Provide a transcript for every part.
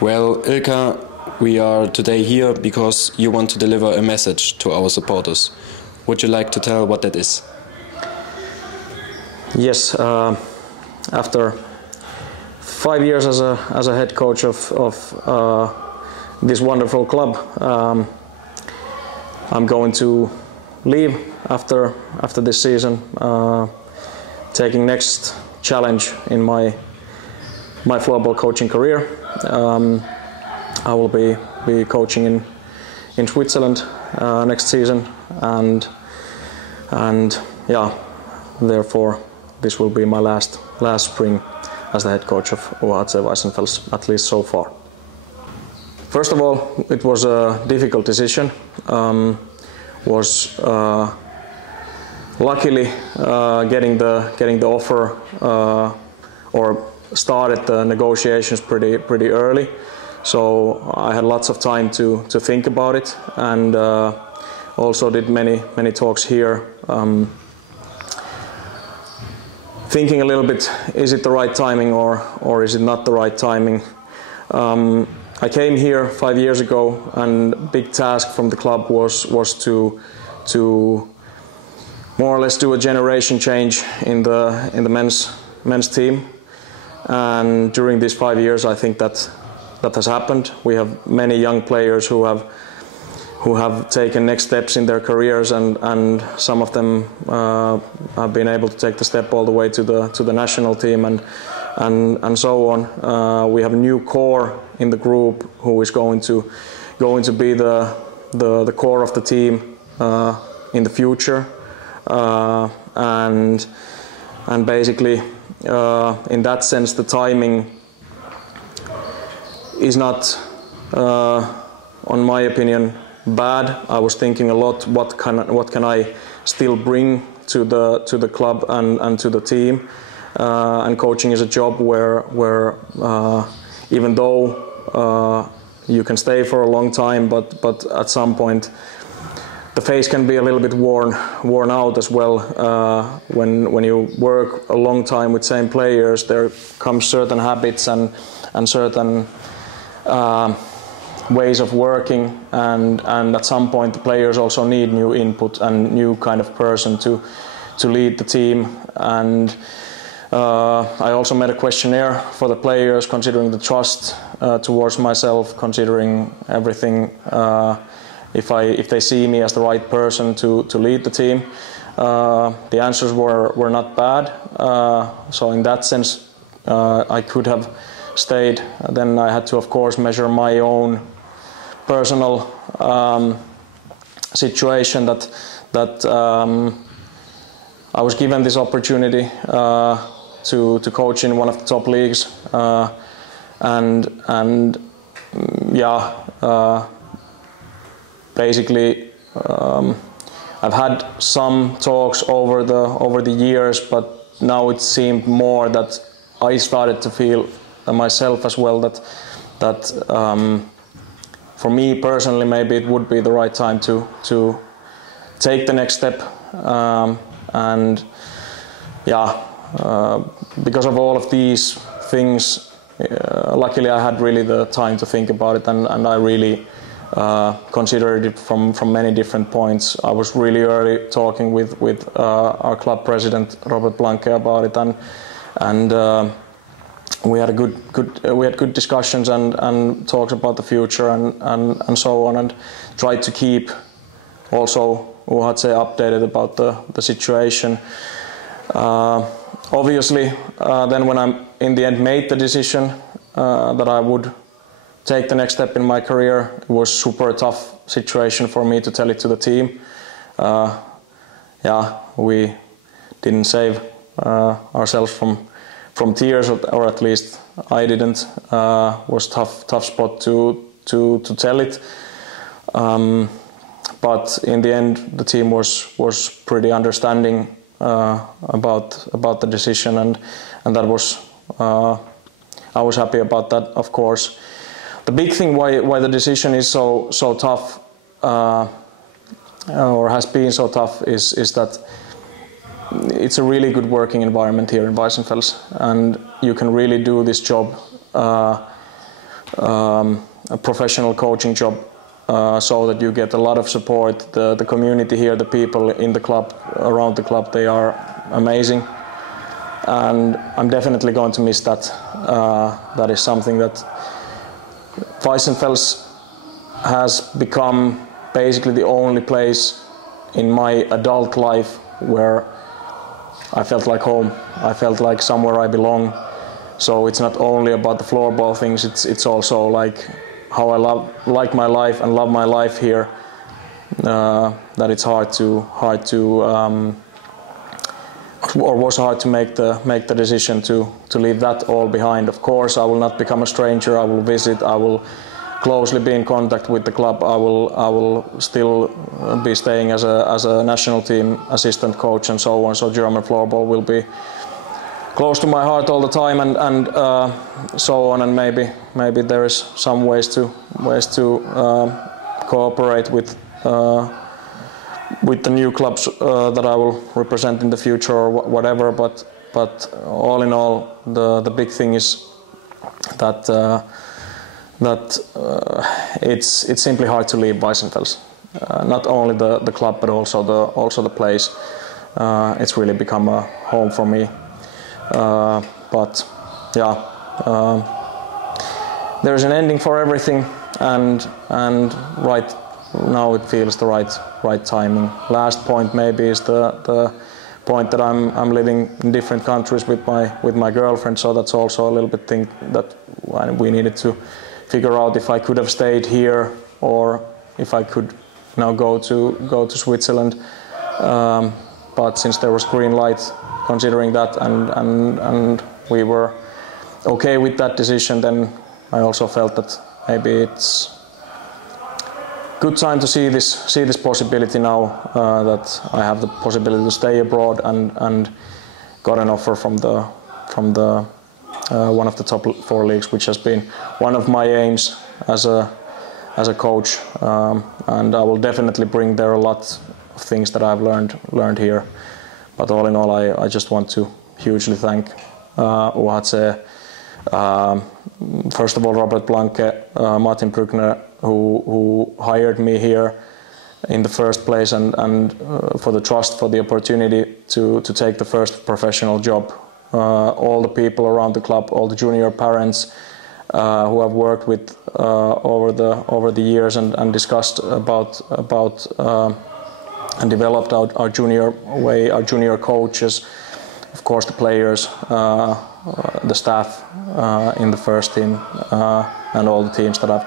Well, Ilkka, we are today here because you want to deliver a message to our supporters. Would you like to tell what that is? Yes, after 5 years as a head coach of this wonderful club, I'm going to leave after this season, taking next challenge in my floorball coaching career. I will be coaching in Switzerland next season, and yeah, therefore this will be my last spring as the head coach of UHC Weißenfels, at least so far. First of all, it was a difficult decision. Was luckily getting the offer or started the negotiations pretty early, so I had lots of time to think about it, and also did many talks here, thinking a little bit, is it the right timing or is it not the right timing. I came here 5 years ago, and big task from the club was to more or less do a generation change in the men's team. And during these 5 years, I think that has happened. We have many young players who have taken next steps in their careers, and some of them have been able to take the step all the way to the national team and so on. We have a new core in the group who is going to be the core of the team in the future, and basically. In that sense, the timing is not, on my opinion, bad. I was thinking a lot, what can I still bring to the club and to the team. And coaching is a job where even though you can stay for a long time, but at some point the face can be a little bit worn out as well. When you work a long time with same players, there comes certain habits and certain ways of working, and at some point the players also need new input and new kind of person to lead the team. And I also made a questionnaire for the players, considering the trust towards myself, considering everything. If they see me as the right person to lead the team. The answers were not bad, so in that sense I could have stayed. Then I had to, of course, measure my own personal situation, that I was given this opportunity to coach in one of the top leagues, and yeah. Basically, I've had some talks over the years, but now it seemed more that I started to feel myself as well that for me personally, maybe it would be the right time to take the next step, and yeah, because of all of these things, luckily I had really the time to think about it, and I really considered it from many different points. I was really early talking with our club president Robert Blanke about it, and we had good discussions and talks about the future and so on, and tried to keep also UHC updated about the situation. Obviously, then when I in the end made the decision that I would take the next step in my career, it was super tough situation for me to tell it to the team. Yeah, we didn't save ourselves from tears, or at least I didn't. Was tough spot to tell it. But in the end, the team was pretty understanding about the decision, and that was I was happy about that, of course. The big thing why the decision is so tough, or has been so tough, is that it's a really good working environment here in Weißenfels, and you can really do this job a professional coaching job, so that you get a lot of support. The community here, the people in the club, around the club, they are amazing, and I'm definitely going to miss that. That is something that Weißenfels has become basically the only place in my adult life where I felt like home. I felt like somewhere I belong. So it's not only about the floorball things, it's also like how I like my life and love my life here. That it's hard to or was hard to make the decision to leave that all behind. Of course, I will not become a stranger. I will visit. I will closely be in contact with the club. I will still be staying as a national team assistant coach and so on. So German floorball will be close to my heart all the time, and so on. And maybe there is some ways to cooperate with the new clubs that I will represent in the future or whatever. But all in all, the big thing is that it's simply hard to leave Weißenfels. Not only the club, but also the place. It's really become a home for me. But yeah, there's an ending for everything, and right now it feels the right timing. Last point maybe is the point that I'm living in different countries with my girlfriend, so that's also a little bit thing that we needed to figure out if I could have stayed here or if I could now go to Switzerland. But since there was green light, considering that, and we were okay with that decision, then I also felt that maybe it's good time to see this possibility now, that I have the possibility to stay abroad, and got an offer from the one of the top 4 leagues, which has been one of my aims as a coach, and I will definitely bring there a lot of things that I've learned here. But all in all, I just want to hugely thank UHC. First of all, Robert Blanke, Martin Brückner, who hired me here in the first place, and for the trust, for the opportunity to take the first professional job. All the people around the club, all the junior parents who I've worked with over the years and discussed about and developed our junior way, our junior coaches, of course the players, the staff in the first team, and all the teams that I've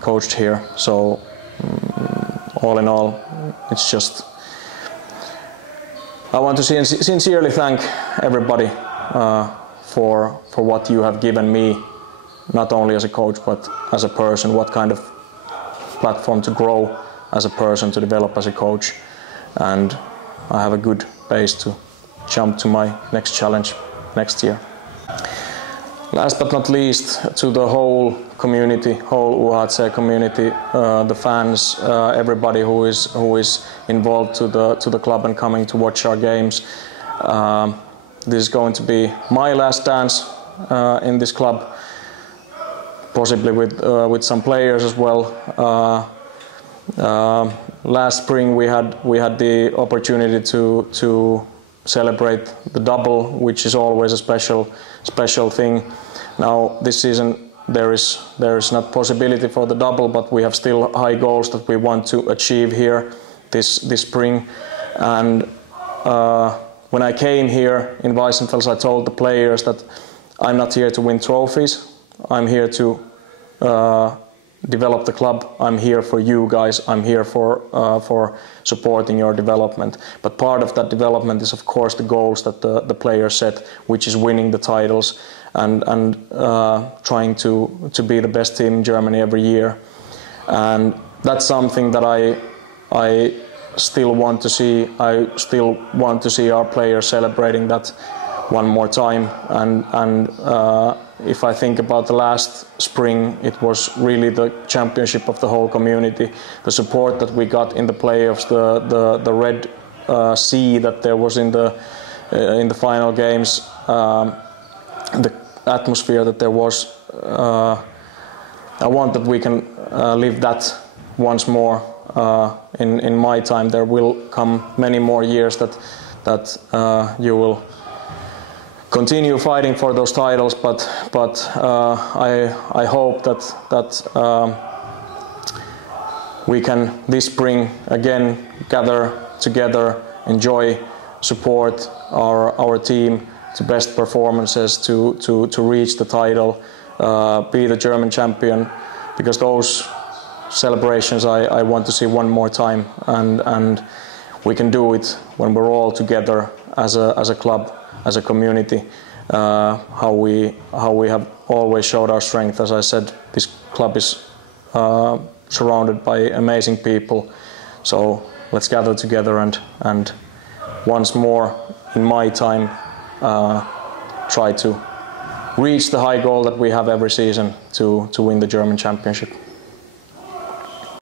coached here. So all in all, it's just, I want to sincerely thank everybody for what you have given me, not only as a coach but as a person. What kind of platform to grow as a person, to develop as a coach, and I have a good base to jump to my next challenge next year. Last but not least, to the whole community, whole UHC community, the fans, everybody who is involved to the club and coming to watch our games. This is going to be my last dance in this club, possibly with some players as well. Last spring we had the opportunity to celebrate the double, which is always a special thing. Now this season there is not possibility for the double, but we have still high goals that we want to achieve here this spring. And when I came here in Weißenfels, I told the players that I'm not here to win trophies. I'm here to develop the club. I'm here for you guys. I'm here for supporting your development. But part of that development is, of course, the goals that the players set, which is winning the titles and trying to be the best team in Germany every year. And that's something that I still want to see. I still want to see our players celebrating that one more time. And if I think about the last spring, it was really the championship of the whole community. The support that we got in the playoffs, the red sea that there was in the final games, the atmosphere that there was I want that we can live that once more in my time. There will come many more years that you will continue fighting for those titles, but I hope that we can this spring again gather together, enjoy, support our team to best performances to reach the title, be the German champion, because those celebrations I want to see one more time, and we can do it when we're all together as a club, as a community. How we have always showed our strength. As I said, this club is surrounded by amazing people, so let's gather together and once more in my time try to reach the high goal that we have every season to win the German championship.